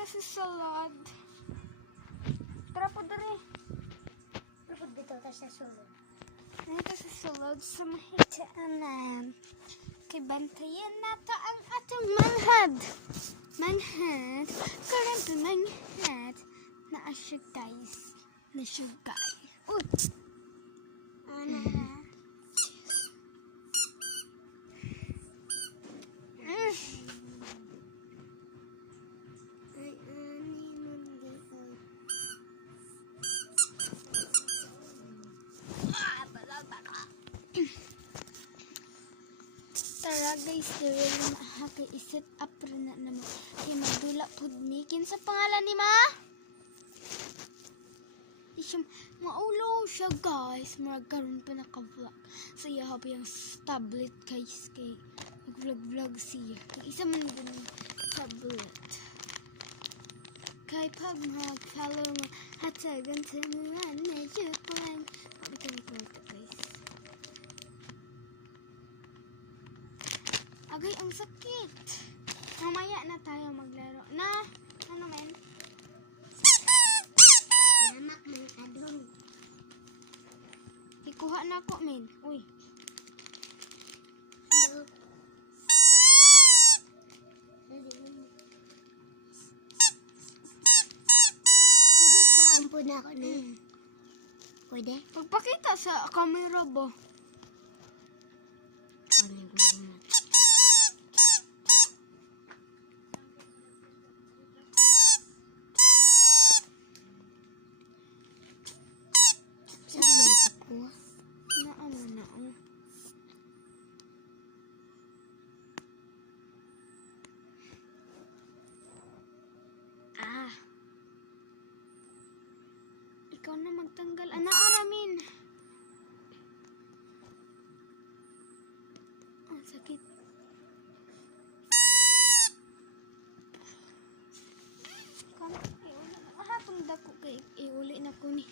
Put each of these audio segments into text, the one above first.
Nandito si Salad. Tara po dali. Dapat dito tayo sa sulod. Nandito si Salad sa mahitaanan. Kay bantayan nato ang atong manghad. Manghad. Karoon to manghad. Naa siya guys. Na siya guys. Uy! Ano na? Ay, ani mo dito. Tara guys, dili na makakaisip apre na naman. Kay madula pud mi. Kinsa pangalan ni ma? Isang maulo siya guys. Maragaron pa naka-vlog. So iya pa yung tablet guys. Kay mag-vlog siya. Kay isa man din yung tablet. Kay pag mag-follow mo, hatagan sa mga medyo lang. Ito na ko ito guys. Agay, ang sakit. Mamaya na tayo maglaro. Na, ano men? Lamak man ka doon. Ikuha na ako men. Uy. Doon. Hindi ko ampun ako na. Pwede? Pagpakita sa camera ba? Ano yung saan mo nakakuha? Naano na oh. Ah. Ikaw na magtanggal. Ana aramin. Ang sakit. Kana iuli na. Hatong dako kay iuli na ko ni.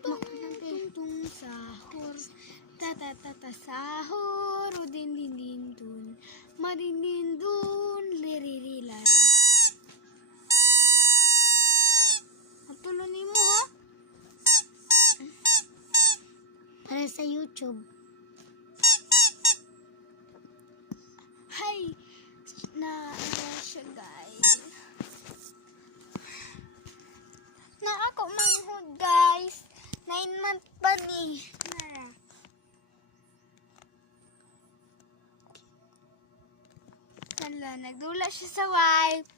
Tung tung sahur. Ta sahur. Udin din din dun. Madinin dun. Liriri lari. Tulo ni mo ha? Para sa YouTube. Hay! Na siya guys. Na ako manghod guys. 9 month pa ni. Hala, nagdula siya sa wife.